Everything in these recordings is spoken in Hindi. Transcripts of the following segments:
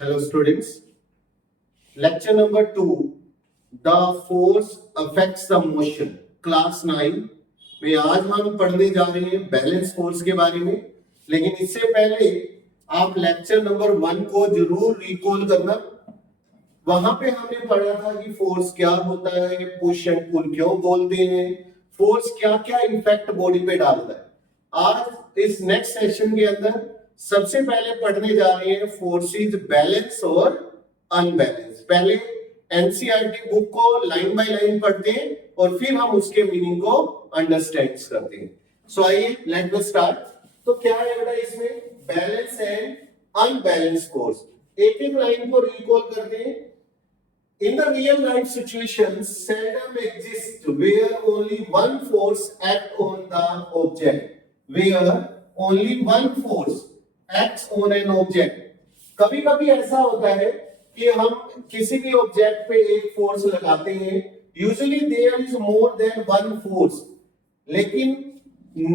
Hello students, lecture number 2, the force affects the motion, class 9 में आज हम पढ़ने जा रहे हैं बैलेंस फोर्स के बारे में। लेकिन इससे पहले आप लेक्चर नंबर 1 को जरूर रिकॉल करना। वहां पे हमने पढ़ा था कि फोर्स क्या होता है, पुश एंड पुल क्यों बोलते हैं, फोर्स क्या क्या इफेक्ट बॉडी पे डालता है। आज इस नेक्स्ट सेशन के अंदर सबसे पहले पढ़ने जा रहे हैं फोर्सेस बैलेंस और अनबैलेंस। पहले एनसीईआरटी बुक को लाइन बाय लाइन पढ़ते हैं और फिर हम उसके मीनिंग को अंडरस्टैंड करते हैं। सो आइए लेट अस स्टार्ट। तो क्या है बेटा इसमें, बैलेंस एंड अनबैलेंस फोर्स। एक एक लाइन को रिकॉल करते हैं। In the real life situations, seldom exist where only one force acts on the object. Where only one force acts on an object. कभी-कभी ऐसा होता है कि हम किसी भी ऑब्जेक्ट पे एक फोर्स लगाते हैं। Usually there is more than one force. लेकिन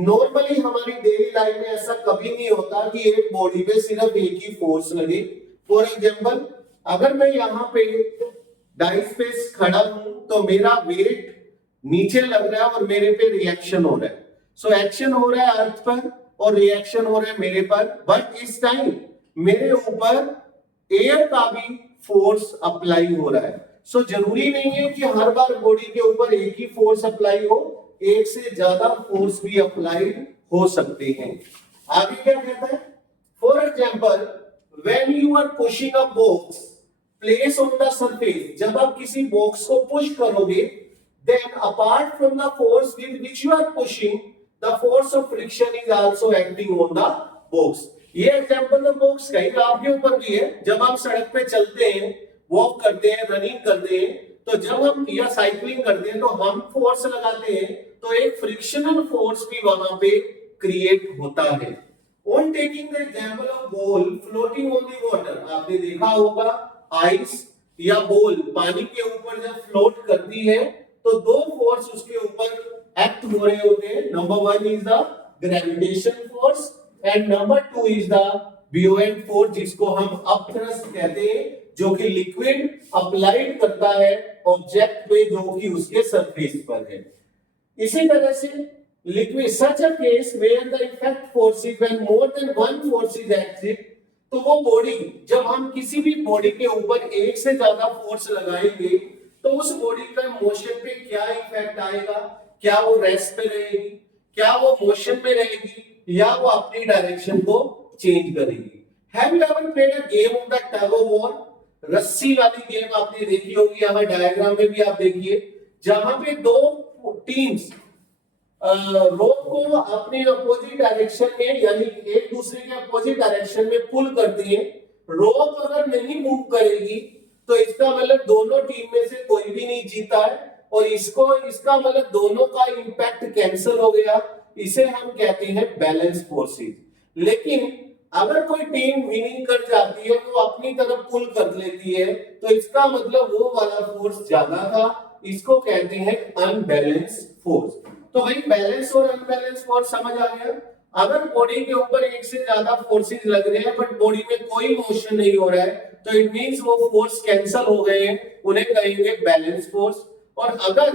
नॉर्मली हमारी डेली लाइफ में ऐसा कभी नहीं होता कि एक बॉडी पे सिर्फ एक ही फोर्स लगे। फॉर एग्जाम्पल, अगर मैं यहाँ पे डाइस पे खड़ा हूं तो मेरा वेट नीचे लग रहा है और मेरे पे रिएक्शन हो रहा है। सो एक्शन हो रहा है अर्थ पर और रिएक्शन हो रहा है मेरे पर, बट इस टाइम मेरे ऊपर एयर का भी फोर्स अप्लाई हो रहा है। सो जरूरी नहीं है कि हर बार बॉडी के ऊपर एक ही फोर्स अप्लाई हो, एक से ज्यादा फोर्स भी अप्लाइड हो सकते हैं। आगे क्या कहता है, for example when you are pushing a box place on the surface, जब आप किसी बॉक्स को पुश करोगे, then apart from the force with which you are pushing, the force of friction is also acting on the box. ये एग्जांपल तो बॉक्स का ही आपके ऊपर भी है। जब आप सड़क पे चलते हैं, वॉक करते हैं, रनिंग करते हैं, तो जब हम या साइकिलिंग करते हैं तो हम फोर्स लगाते हैं, तो एक फ्रिक्शनल फोर्स भी वहां पे क्रिएट होता है। On taking the example of ball floating on the water, आपने देखा होगा आइस या बॉल पानी के ऊपर जब फ्लोट करती है तो दो फोर्स उसके ऊपर एक्ट हो रहे होते हैं। Number 1 is the gravitation force and number 2 is the buoyant force, जिसको हम अपथ्रस्ट कहते हैं, जो कि लिक्विड अप्लाइड करता है ऑब्जेक्ट पे जो कि उसके सरफेस पर है। इसी तरह से liquid such a case where the effect force is when more than one force is active, तो वो बॉडी, जब हम किसी भी बॉडी के ऊपर एक से ज्यादा फोर्स लगाएंगे तो उस बॉडी का मोशन पे क्या इफेक्ट आएगा, क्या वो रेस्ट पे रहेगी, क्या वो मोशन में रहेगी, या वो अपनी डायरेक्शन को चेंज करेगी। Have you ever played a game of the tug of war, रस्सी वाली गेम आपने देखी होगी। यहाँ डायग्राम में भी आप देखिए, जहां पे दो टीम्स रोप को अपने अपोजिट डायरेक्शन में, यानी एक दूसरे के अपोजिट डायरेक्शन में पुल करती है। रोप अगर नहीं मूव करेगी तो इसका मतलब दोनों टीम में से कोई भी नहीं जीता है, और इसका मतलब दोनों का इंपैक्ट कैंसिल हो गया। इसे हम कहते हैं बैलेंस फोर्सेस। लेकिन अगर कोई टीम विनिंग कर जाती है, वो अपनी तरफ पुल कर लेती है, तो इसका मतलब वो वाला फोर्स ज्यादा था। इसको कहते हैं अनबैलेंस फोर्स। तो भाई बैलेंस और अनबैलेंस फोर्स समझ आ गया। अगर बॉडी के ऊपर एक से ज्यादा फोर्सेस लग रहे हैं बट बॉडी में कोई मोशन नहीं हो रहा है, तो इट मींस वो फोर्स कैंसिल हो गए हैं, उन्हें कहेंगे बैलेंस फोर्स। और अगर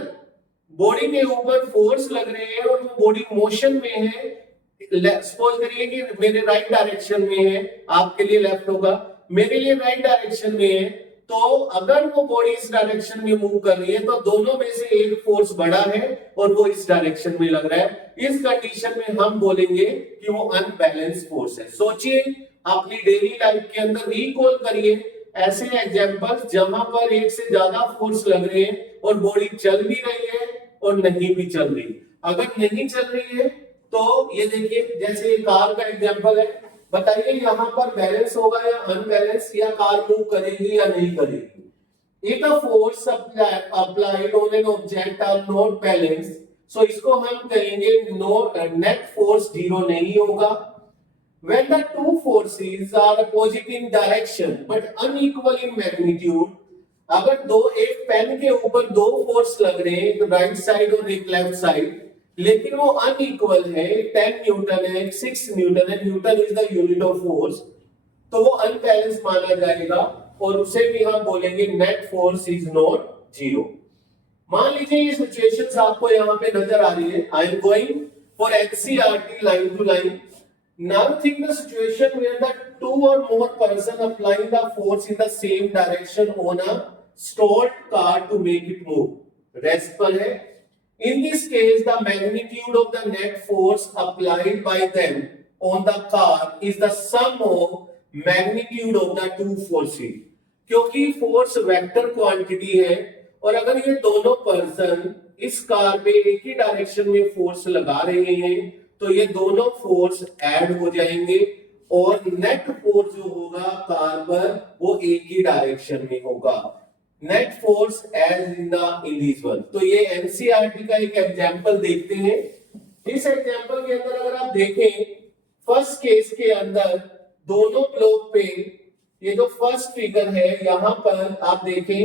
बॉडी के ऊपर फोर्स लग रहे हैं और वो बॉडी मोशन में है, सपोज करिए कि मेरे राइट डायरेक्शन में है, आपके लिए लेफ्ट होगा, मेरे लिए राइट डायरेक्शन में है, तो अगर वो बॉडी इस डायरेक्शन में मूव कर रही है तो दोनों में से एक फोर्स बड़ा है और वो इस डायरेक्शन में लग रहा है। इस कंडीशन में हम बोलेंगे कि वो अनबैलेंस फोर्स है। सोचिए, अपनी डेली लाइफ के अंदर रिकॉल करिए ऐसे एग्जांपल्स जहां पर एक से ज्यादा फोर्स लग रहे हैं और बॉडी चल भी रही है और नहीं भी चल रही। अगर नहीं चल रही है तो ये देखिए, जैसे कार का एग्जांपल है, बताइए यहाँ पर बैलेंस होगा या अनबैलेंस, या कार मूव करेगी या नहीं करेगी। If the force applied on an object are not balance, so इसको हम कहेंगे नेट फोर्स जीरो नहीं होगा। When the two forces are opposite in direction but unequal in magnitude, अगर एक पेन के ऊपर दो फोर्स लग रहे हैं, एक राइट साइड और एक लेफ्ट साइड, लेकिन वो अनइक्वल है, 10 न्यूटन है, 6 न्यूटन है, Newton is the unit of force, तो वो अनबैलेंस माना जाएगा और उसे भी हम बोलेंगे net force is not zero. मान लीजिए ये सिचुएशंस आपको यहाँ पे नजर आ रही है। I am going for NCERT line to line. Now think the situation where the two or more person applying the force in the same direction on a stalled car to make it move. Rest पर है। In this case, the magnitude of the net force applied by them on the car is the sum of magnitude of the two forces. क्योंकि फोर्स वेक्टर क्वांटिटी है और अगर ये दोनों पर्सन इस कार पे एक ही डायरेक्शन में फोर्स लगा रहे हैं तो ये दोनों फोर्स ऐड हो जाएंगे और नेट फोर्स जो होगा कार पर वो एक ही डायरेक्शन में होगा। Net force as in the individual. तो ये एनसीईआरटी का एक एग्जांपल देखते हैं। इस एग्जांपल के अंदर अगर आप देखें फर्स्ट केस के अंदर दोनों ब्लॉक पे ये जो फर्स्ट फिगर है यहाँ पर आप देखें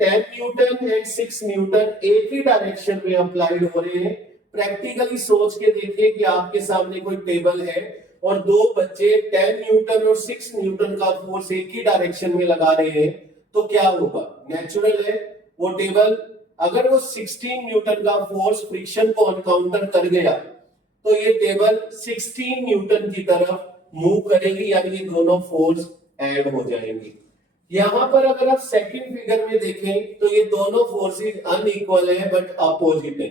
10 न्यूटन एंड 6 न्यूटन एक ही डायरेक्शन में अप्लाइड हो रहे हैं। प्रैक्टिकली सोच के देखिए कि आपके सामने कोई टेबल है और दो बच्चे 10 न्यूटन और 6 न्यूटन का फोर्स एक ही डायरेक्शन में लगा रहे हैं तो क्या होगा? नेचुरल है वो टेबल अगर वो 16 न्यूटन का फोर्स फ्रिक्शन को एनकाउंटर कर गया तो ये टेबल 16 न्यूटन की तरफ मूव करेगी, यानी ये दोनों फोर्स ऐड हो जाएंगे। यहां पर अगर आप सेकंड फिगर में देखें तो ये दोनों फोर्सेस अनइक्वल है बट अपोजिट है।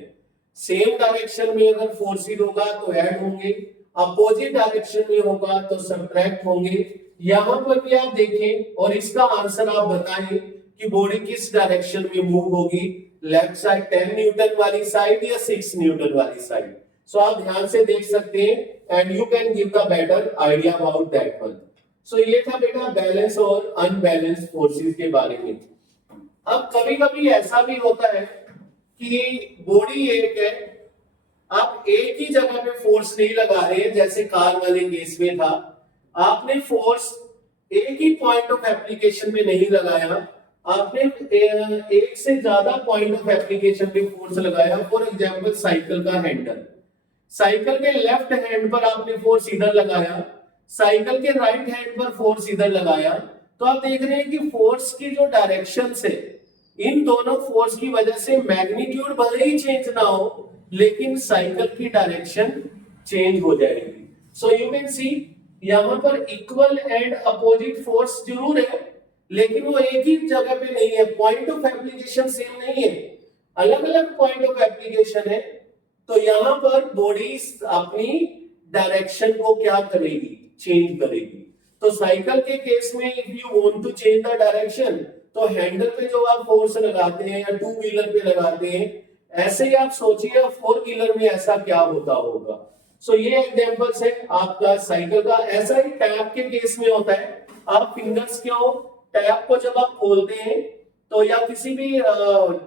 सेम डायरेक्शन में अगर फोर्सेस होगा तो ऐड होंगे, अपोजिट डायरेक्शन में होगा तो सब्ट्रैक्ट होंगे। यहां पर भी आप देखें और इसका आंसर आप बताएं कि बॉडी किस डायरेक्शन में मूव होगी, लेफ्ट साइड 10 न्यूटन वाली साइड या 6 न्यूटन वाली साइड। सो आप ध्यान से देख सकते हैं and you can give the better idea about that one. So ये था बेटा बैलेंस और अनबैलेंस फोर्सेस के बारे में। अब कभी-कभी ऐसा भी होता है कि बॉडी एक है, आप एक ही जगह पे फोर्स नहीं लगा रहे हैं, जैसे कार वाले केस में था आपने फोर्स एक ही पॉइंट ऑफ एप्लीकेशन में नहीं लगाया, आपने एक से ज्यादा पॉइंट ऑफ एप्लीकेशन पे फोर्स लगाया। फॉर एग्जांपल साइकिल का हैंडल, साइकिल के लेफ्ट हैंड पर आपने फोर्स इधर लगाया, साइकिल के राइट हैंड पर फोर्स इधर लगाया, तो आप देख रहे हैं कि फोर्स की जो डायरेक्शन है इन दोनों फोर्स की वजह से मैग्नीट्यूड भले ही चेंज ना हो लेकिन साइकिल की डायरेक्शन चेंज हो जाएगी। सो यू कैन सी यहां पर इक्वल एंड अपोजिट फोर्स जरूर है लेकिन वो एक ही जगह पे नहीं है, पॉइंट ऑफ एप्लीकेशन सेम नहीं है, अलग अलग पॉइंट ऑफ एप्लीकेशन है। तो यहां पर बॉडी अपनी डायरेक्शन को क्या करेगी? चेंज करेगी। तो साइकिल के केस में if you want to change the direction तो हैंडल पे जो आप फोर्स लगाते हैं या टू व्हीलर पे लगाते हैं, ऐसे ही आप सोचिए फोर व्हीलर में ऐसा क्या होता होगा। सो ये एग्जांपल्स है आपका साइकिल का। ऐसा ही टैप के केस में होता है, आप फिंगर्स क्यों टैप को जब आप खोलते हैं तो या किसी भी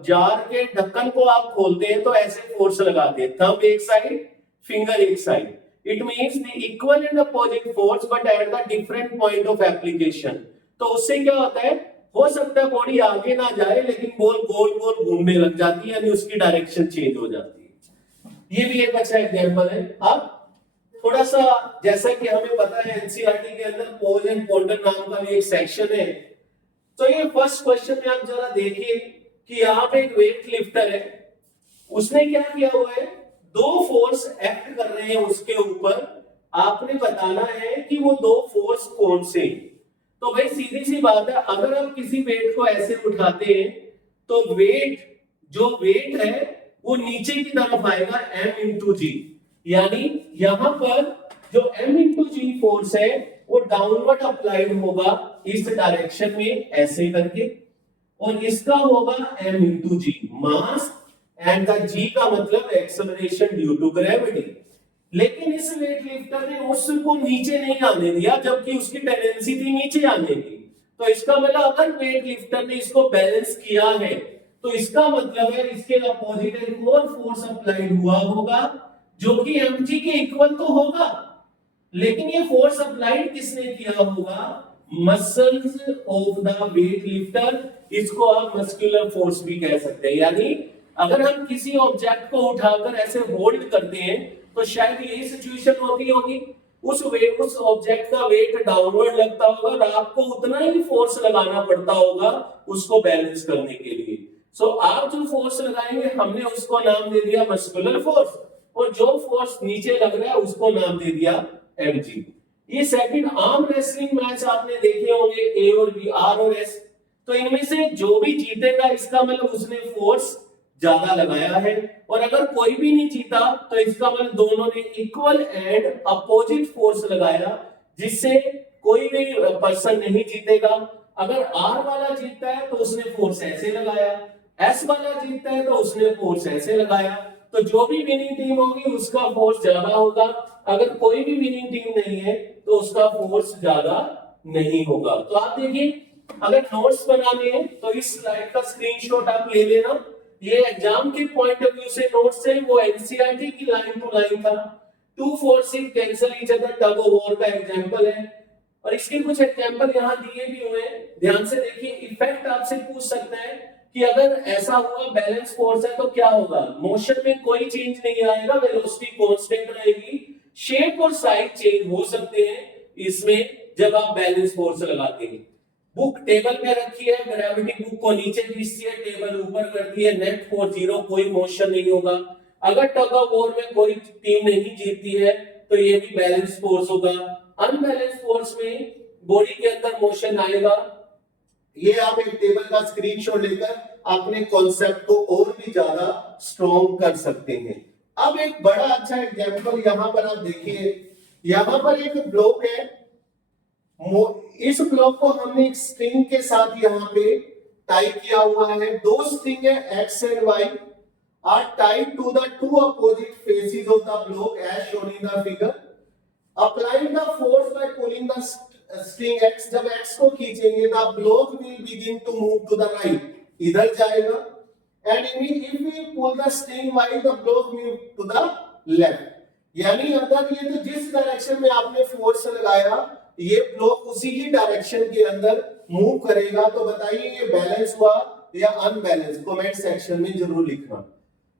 जार के ढक्कन को आप खोलते हैं तो ऐसे फोर्स लगाते हैं, थंब एक साइड फिंगर एक side. It means the equal and opposite force but at the different point of application। तो उससे क्या होता है, हो सकता है बॉडी आगे ना जाए लेकिन बॉल गोल गोल घूमने लग जाती है, यानी उसकी डायरेक्शन चेंज हो जाती है। ये भी एक अच्छा एग्जांपल है। अब थोड़ा सा जैसा कि हमें पता है एनसीईआरटी के अंदर पोज एंड पोल्डर नाम का भी एक सेक्शन है। तो ये फर्स्ट क्वेश्चन में आप जरा देखिए कि यहाँ पे एक वेट लिफ्टर है, उसने क्या किया हुआ है, दो फोर्स एक्ट कर रहे हैं उसके ऊपर, आपने बताना है कि वो दो फोर्स कौन से। तो भाई सीधी सी बात है, अगर आप किसी वेट को ऐसे उठाते हैं तो वेट है वो नीचे की तरफ आएगा m इंटू जी, यानी यहां पर जो m इंटू जी फोर्स है वो डाउनवर्ड अप्लाइड होगा इस डायरेक्शन में ऐसे करके, और इसका होगा m into g mass and the g का मतलब एक्सेलरेशन ड्यू टू ग्रेविटी। लेकिन इस वेट लिफ्टर ने उसको नीचे नहीं आने दिया जबकि उसकी टेंडेंसी थी नीचे आने की। तो इसका मतलब अगर वेट लिफ्टर ने इसको बैलेंस किया है तो इसका मतलब है इसके अपोजिट एक और फोर्स अप्लाइड हुआ होगा जो कि mg के इक्वल तो होगा, लेकिन ये फोर्स अप्लाइड किसने किया होगा, muscles of the weight lifter. इसको आप मस्कुलर फोर्स भी कह सकते हैं। यानी अगर हम किसी ऑब्जेक्ट को उठाकर ऐसे होल्ड करते हैं तो शायद यही सिचुएशन होती होगी, उस ऑब्जेक्ट का वेट डाउनवर्ड लगता होगा और आपको उतना ही फोर्स लगाना पड़ता होगा उसको बैलेंस करने के लिए। सो आप जो फोर्स लगाएंगे हमने उसको नाम दे दिया मस्कुलर फोर्स, और जो फोर्स नीचे लग रहा है उसको नाम दे दिया mg। ये सेकंड आर्म रेसलिंग मैच आपने देखे होंगे, ए और बी, आर और एस। तो इनमें से जो भी जीतेगा इसका मतलब उसने फोर्स ज्यादा लगाया है, और अगर कोई भी नहीं जीता तो इसका मतलब दोनों ने इक्वल एंड अपोजिट फोर्स लगाया, जिससे कोई भी पर्सन नहीं जीतेगा। अगर आर वाला जीतता है तो उसने फोर्स ऐसे लगाया, एस वाला जीतता है तो उसने फोर्स ऐसे लगाया। तो जो भी विनिंग टीम होगी उसका फोर्स ज्यादा होगा, अगर कोई भी विनिंग टीम नहीं है तो उसका फोर्स ज्यादा नहीं होगा। तो आप देखिए, अगर नोट्स बनाने हैं तो इस स्लाइड का स्क्रीनशॉट आप ले लेना। ये एग्जाम के पॉइंट ऑफ व्यू से नोट्स है, वो एनसीईआरटी की लाइन टू लाइन था। Two forces cancel each other, tug of war का एग्जांपल है, और इसके कुछ एग्जांपल यहां दिए भी हुए हैं, ध्यान से देखिए। इफेक्ट आपसे पूछ सकता है कि अगर ऐसा हुआ बैलेंस फोर्स है तो क्या होगा। मोशन में कोई चेंज नहीं आएगा, वेलोसिटी कांस्टेंट रहेगी, शेप और साइज चेंज हो सकते हैं इसमें जब आप बैलेंस फोर्स लगाते हैं। बुक टेबल पे रखी है, ग्रेविटी बुक को नीचे खींचती है, टेबल ऊपर करती है, नेट फॉर जीरो, कोई मोशन नहीं होगा। अगर टग ऑफ वॉर में कोई टीम नहीं जीतती है तो ये भी बैलेंस फोर्स होगा। अनबैलेंस फोर्स में बॉडी के अंदर मोशन आएगा। ये आप एक टेबल का स्क्रीनशॉट लेकर अपने कॉन्सेप्ट को और भी ज्यादा स्ट्रॉन्ग कर सकते हैं। अब एक बड़ा अच्छा एग्जांपल यहां पर आप देखिए, यहां पर एक ब्लॉक है, इस ब्लॉक को हमने एक स्ट्रिंग के साथ यहाँ पे टाई किया हुआ है। दो स्ट्रिंग है x and y are tied to the two opposite faces of the block as shown in the figure. Applying the force by pulling the string x, जब x को खींचेंगे the block will begin to move to the right, इधर जाएगा, and if we pull the string y the block move to the left। यानी अगर ये तो जिस डायरेक्शन में आपने फोर्स लगाया ये ब्लॉक उसी ही डायरेक्शन के अंदर मूव करेगा। तो बताइए ये बैलेंस हुआ या अनबैलेंस, कमेंट सेक्शन में जरूर लिखना।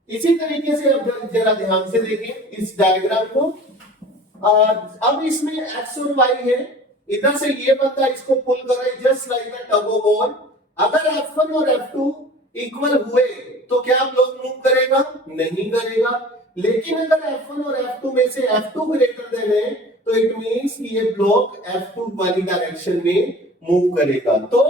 इसी तरीके से अब जरा ध्यान से देखें इस डायग्राम को। अब इसमें x और y है, इधर से ये बंदा इसको पुल कर रहा है just like the tug of war. अगर F1 और F2 इक्वल हुए तो क्या ब्लॉक मूव करेगा? नहीं करेगा। लेकिन अगर F1 और F2 में से F2 ग्रेटर देन है तो इट मींस कि ये ब्लॉक F2 वाली डायरेक्शन में मूव करेगा। तो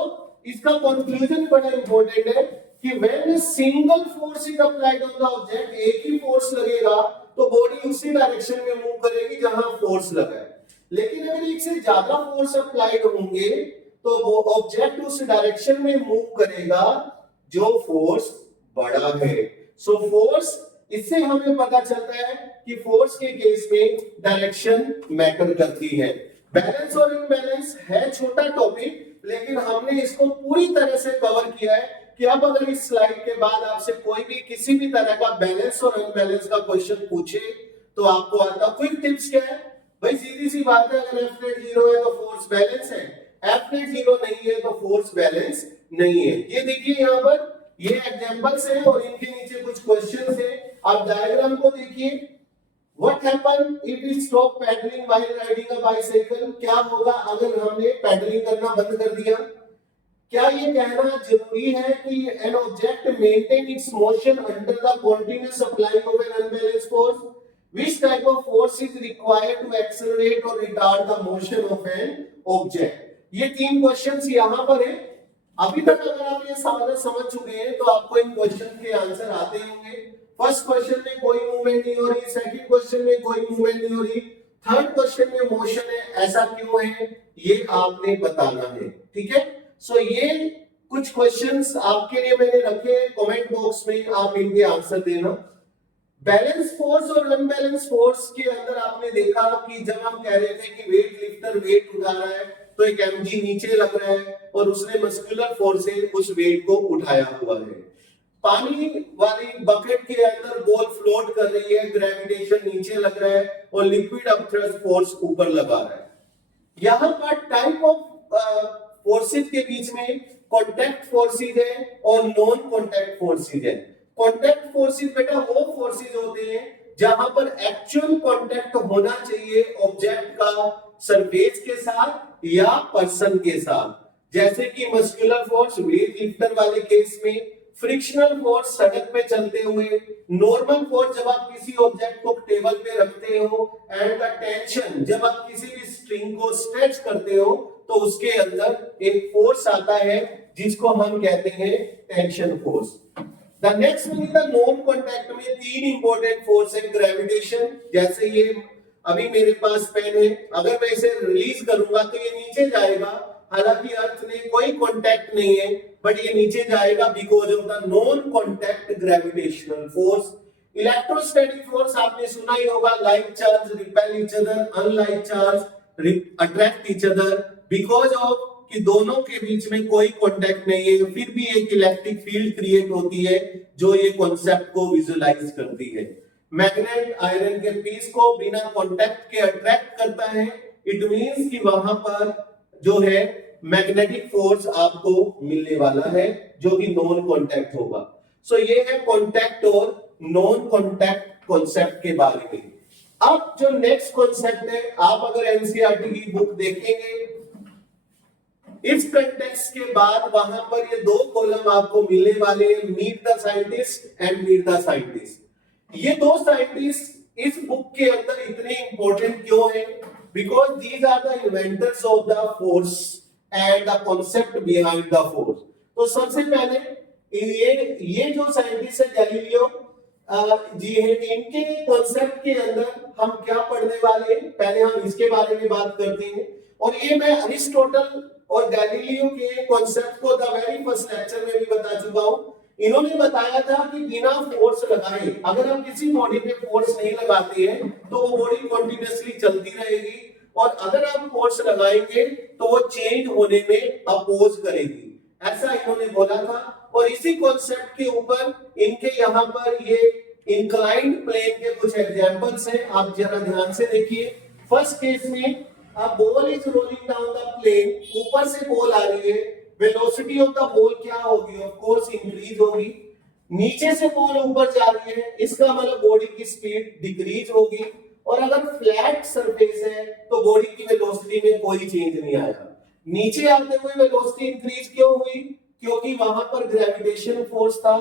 इसका कंक्लूजन बड़ा इंपॉर्टेंट है कि when single force is applied on the object, एक ही फोर्स लगेगा तो बॉडी उसी डायरेक्शन में मूव करेगी जहां फोर्स लगा है। लेकिन अगर एक से ज्यादा फोर्स अप्लाइड होंगे तो वो ऑब्जेक्ट उस डायरेक्शन में मूव करेगा जो फोर्स बड़ा है। सो फोर्स, इससे हमें पता चलता है कि फोर्स के केस में डायरेक्शन मैटर करती है। बैलेंस और इनबैलेंस है छोटा टॉपिक, लेकिन हमने इसको पूरी तरह से कवर किया है कि अब अगर इस स्लाइड के बाद आपसे कोई भी किसी भी तरह का बैलेंस और अनबैलेंस का क्वेश्चन पूछे तो आपको आता। क्विक टिप्स क्या है भाई, सीधी सी बात है, अगर F नेट 0 है तो फोर्स बैलेंस है, F नेट 0 नहीं है तो फोर्स बैलेंस नहीं है। ये देखिए यहाँ पर ये एग्जांपल्स हैं और इनके नीचे कुछ क्वेश्चंस हैं। आप डायग्राम को देखिए। What happen if we stop pedaling while riding a bicycle? क्या होगा अगर हमने पेडलिंग करना बंद कर दिया? क्या ये कहना जरूरी है कि an object maintain its motion under the continuous applying of an unbalanced force? Which type of force is required to accelerate or retard the motion of an object? ये तीन क्वेश्चंस यहाँ पर है। अभी तक अगर आप ये सवाल समझ चुके हैं तो आपको इन क्वेश्चन के आंसर आते होंगे। फर्स्ट क्वेश्चन में कोई मूवमेंट नहीं हो रही, सेकंड क्वेश्चन में कोई मूवमेंट नहीं हो रही, थर्ड क्वेश्चन में मोशन है, ऐसा क्यों है ये आपने बताना है। ठीक है, सो ये कुछ क्वेश्चंस आपके लिए मैंने रखे हैं, कमेंट बॉक्स में आप इनके आंसर देना। बैलेंस फोर्स और अनबैलेंस फोर्स के अंदर आपने देखा कि जब हम कह रहे थे कि वेट लिफ्टर वेट उठा रहा है तो एक mg नीचे लग रहा है और उसने मस्कुलर फोर्स से उस वेट को उठाया हुआ है। पानी वाली बकेट के अंदर बॉल फ्लोट कर रही है, ग्रेविटेशन नीचे लग रहा है और लिक्विड अपथ्रस्ट फोर्स ऊपर लगा रहा है। यहां पर टाइप ऑफ फोर्सेस के बीच में कॉन्टैक्ट फोर्सेस है और नॉन कॉन्टैक्ट फोर्सेस है। कॉन्टैक्ट फोर्सेस बेटा वो फोर्सेस होते हैं जहां पर एक्चुअल कांटेक्ट होना चाहिए ऑब्जेक्ट का सरफेस के साथ या पर्सन के साथ, जैसे कि मस्कुलर फोर्स वेट लिफ्टर वाले केस में, फ्रिक्शनल फोर्स सड़क पे चलते हुए, नॉर्मल फोर्स जब आप किसी ऑब्जेक्ट को टेबल पे रखते हो, एंड द टेंशन जब आप किसी भी स्ट्रिंग को स्ट्रेच करते हो तो उसके अंदर एक फोर्स आता है जिसको हम कहते हैं tension force. The next one is the non contact में तीन इंपॉर्टेंट फोर्स है। ग्रेविटेशन, जैसे ये अभी मेरे पास पेन है, अगर मैं इसे रिलीज करूंगा तो ये नीचे जाएगा, हालांकि अर्थ ने कोई कांटेक्ट नहीं है, बट ये नीचे जाएगा because of the non contact gravitational force. Electrostatic force आपने सुना ही होगा, like charge repel each other, unlike charge attract each other, because of कि दोनों के बीच में कोई कांटेक्ट नहीं है, फिर भी एक इलेक्ट्रिक फील्ड क्रिएट होती है जो ये कॉन्सेप्ट को विजुअलाइज करती है। मैग्नेट आयरन के पीस को बिना कांटेक्ट के अट्रैक्ट करता है, इट मींस कि वहां पर जो है मैग्नेटिक फोर्स आपको मिलने वाला है जो कि नॉन कांटेक्ट होगा। सो ये है कांटेक्ट और नॉन कांटेक्ट कॉन्सेप्ट के बारे में। अब जो नेक्स्ट कॉन्सेप्ट है, आप अगर एनसीईआरटी की बुक देखेंगे, इस कंटेक्स्ट के बाद वहां पर ये दो कॉलम आपको मिलने वाले हैं, meet the scientist and meet the scientist. ये दो साइंटिस्ट इस बुक के अंदर इतने इंपॉर्टेंट क्यों हैं? Because these are the inventors of the force and the concept behind the force. तो सबसे पहले ये जो साइंटिस्ट है गैलीलियो जी है, इनके कॉन्सेप्ट के अंदर हम क्या पढ़ने वाले हैं, पहले हम इसके बारे में बात करते हैं। और ये मैं अरिस्टोटल और गैलीलियो के कॉन्सेप्ट को द वेरी फर्स्ट लेक्चर में भी बता चुका हूं। इन्होंने बताया था कि बिना फोर्स लगाए, अगर हम किसी बॉडी पे फोर्स नहीं लगाते हैं तो वो बॉडी कंटिन्यूअसली चलती रहेगी, और अगर आप फोर्स लगाएंगे तो वो चेंज होने में अपोज करेगी, ऐसा इन्होंने बोला था। और इसी कॉन्सेप्ट के ऊपर इनके यहाँ पर ये इंक्लाइंड प्लेन के कुछ एग्जांपल्स हैं, आप जरा ध्यान से देखिए। फर्स्ट केस में a ball is rolling down the plane, ऊपर से बॉल आ रही है, वेलोसिटी ऑफ द बॉल क्या होगी? ऑफ कोर्स इंक्रीज होगी। नीचे से बॉल ऊपर जा रही है, इसका मतलब बॉडी की स्पीड डिक्रीज होगी। और अगर फ्लैट सरफेस है तो बॉडी की वेलोसिटी में कोई चेंज नहीं आएगा। नीचे आते हुए वेलोसिटी इंक्रीज क्यों हुई? क्योंकि वहां पर ग्रेविटेशन फोर्स था।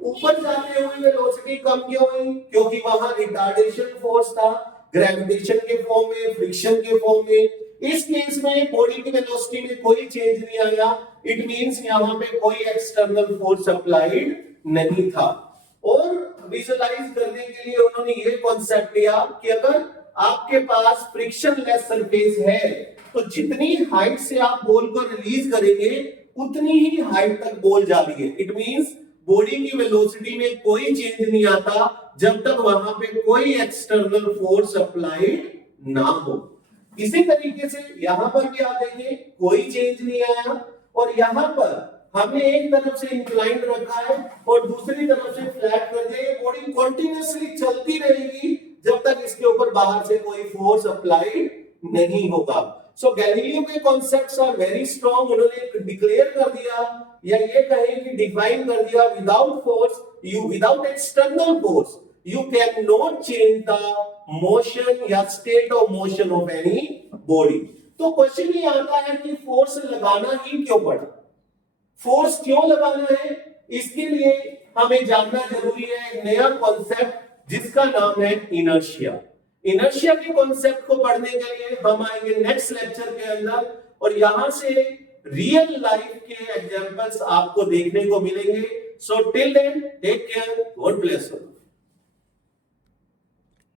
ऊपर जाते हुए वेलोसिटी कम क्यों हुई? क्योंकि वहां रिटार्डेशन फोर्स था, ग्रेविटेशन के फॉर्म में, फ्रिक्शन के फॉर्म में। इस केस में बॉडी की वेलोसिटी में कोई चेंज नहीं आया, इट मींस यहां पे कोई एक्सटर्नल फोर्स अप्लाइड नहीं था। और विजुअलाइज करने के लिए उन्होंने ये कॉन्सेप्ट लिया कि अगर आपके पास फ्रिक्शनलेस सरफेस है तो जितनी हाइट से आप बॉल को रिलीज करेंगे उतनी ही हाइट तक बॉल जा रही है। इट मींस बॉडी की वेलोसिटी में कोई चेंज नहीं आता जब तक वहां पे कोई एक्सटर्नल फोर्स अप्लाइड ना हो। इसी तरीके से यहां पर भी आप देखिए कोई चेंज नहीं आया, और यहां पर हमने एक तरफ से इंक्लाइंड रखा है और दूसरी तरफ से फ्लैट कर दिया। ये बॉडी कंटिन्यूअसली चलती रहेगी जब तक इसके ऊपर बाहर से कोई फोर्स अप्लाई नहीं होगा। सो गैलीलियो के कॉन्सेप्ट्स आर वेरी स्ट्रांग। उन्होंने डिक्लेयर कर दिया या ये कहें कि डिफाइन कर दिया, without force without external force you cannot change the motion या state of motion of any body। तो क्वेश्चन ये आता है कि फोर्स लगाना ही क्यों पड़ा? फोर्स क्यों लगाना है? इसके लिए हमें जानना जरूरी है एक नया कॉन्सेप्ट जिसका नाम है इनर्शिया। इनर्शिया के कॉन्सेप्ट को पढ़ने के लिए हम आएंगे नेक्स्ट लेक्चर के अंदर, और यहां से रियल लाइफ के एग्जांपल्स आपको देखने को मिलेंगे। So till then take care, God bless you.